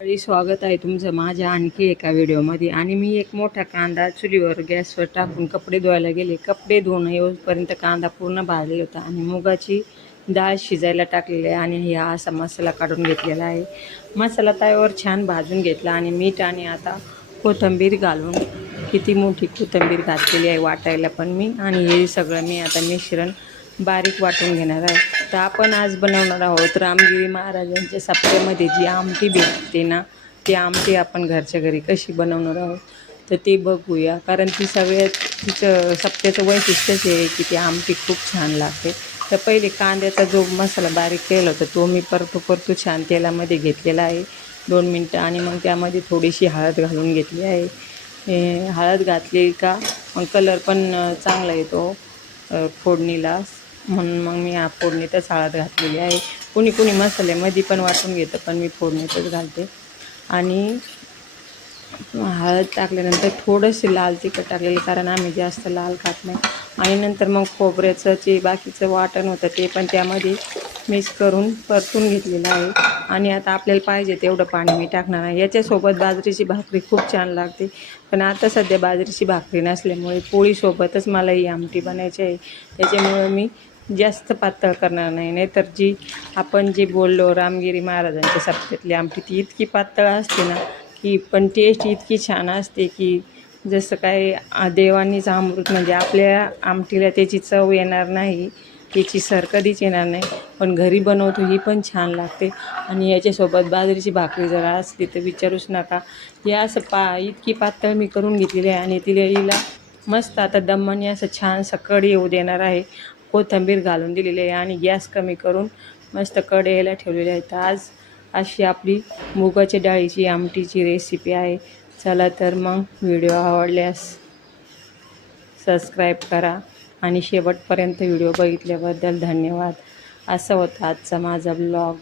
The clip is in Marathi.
स्वागत आहे तुमचं माझ्या आणखी एका व्हिडिओमध्ये. आणि मी एक मोठा कांदा चुलीवर गॅसवर टाकून कपडे धुवायला गेले. कपडे धुवून येऊपर्यंत कांदा पूर्ण भाजलेला होता आणि मुगाची डाळ शिजायला टाकलेली आहे आणि हा असा मसाला काढून घेतलेला आहे. मसाला तव्यावर छान भाजून घेतला आणि मीठ आणि आता कोथिंबीर घालून, किती मोठी कोथिंबीर घातलेली आहे वाटायला पण मी. आणि हे सगळं मी आता मिश्रण बारीक वाटून घेणार आहे. तर आपण आज बनवणार आहोत रामगिरी महाराजांच्या सप्त्यामध्ये जी आमटी भेटते ना, ती आमटी आपण घरच्या घरी कशी बनवणार आहोत तर ते बघूया. कारण ती तिचं सप्त्याचं वैशिष्ट्यच आहे की ती आमटी खूप छान लागते. तर पहिले कांद्याचा जो मसाला बारीक केला होता तो मी परतू छान तेलामध्ये घेतलेला आहे 2 मिनटं. आणि मग त्यामध्ये थोडीशी हळद घालून घेतली आहे. हळद घातली का मग कलर पण चांगला येतो फोडणीला, म्हणून मग मी हा फोडणीतच हळद घातलेली आहे. कुणी कुणी मसाल्यामध्ये पण वाटून घेतं, पण मी फोडणीतच घालते. आणि हळद टाकल्यानंतर थोडंसे लाल तिखट टाकलेलं, कारण आम्ही जास्त लाल खात नाही. आणि नंतर मग खोबऱ्याचं जे बाकीचं वाटण होतं ते पण त्यामध्ये मिक्स करून परतून घेतलेलं आहे. आणि आता आपल्याला पाहिजे तेवढं पाणी मी टाकणार आहे. याच्यासोबत बाजरीची भाकरी खूप छान लागते, पण आता सध्या बाजरीची भाकरी नसल्यामुळे पोळीसोबतच मला ही आमटी बनायची आहे. त्याच्यामुळं मी जास्त पातळ करणार नाही. नाहीतर जी आपण जे बोललो रामगिरी महाराजांच्या सप्त्यातली आमटी ती इतकी पातळ असते ना की पण टेस्ट इतकी छान असते की जसं काय देवानीच अमृत, म्हणजे आपल्या आमटीला त्याची चव येणार नाही, त्याची सर कधीच येणार नाही, पण घरी बनवतो ही पण छान लागते. आणि याच्यासोबत बाजरीची भाकरी जर असली तर विचारूच नका. हे असं इतकी पातळ मी करून घेतलेली आहे. आणि हिला मस्त आता दमाने असं छान कढी येऊ देणार आहे. कोथिंबीर घालून दिलेली आहे आणि गॅस कमी करून मस्त कढईला ठेवलेली आहे. तर आज अशी आपली मुगाच्या डाळीची आमटीची रेसिपी आहे. चला तर मग व्हिडिओ आवडल्यास सबस्क्राईब करा आणि शेवटपर्यंत व्हिडिओ बघितल्याबद्दल धन्यवाद. असा होता आजचा माझा ब्लॉग.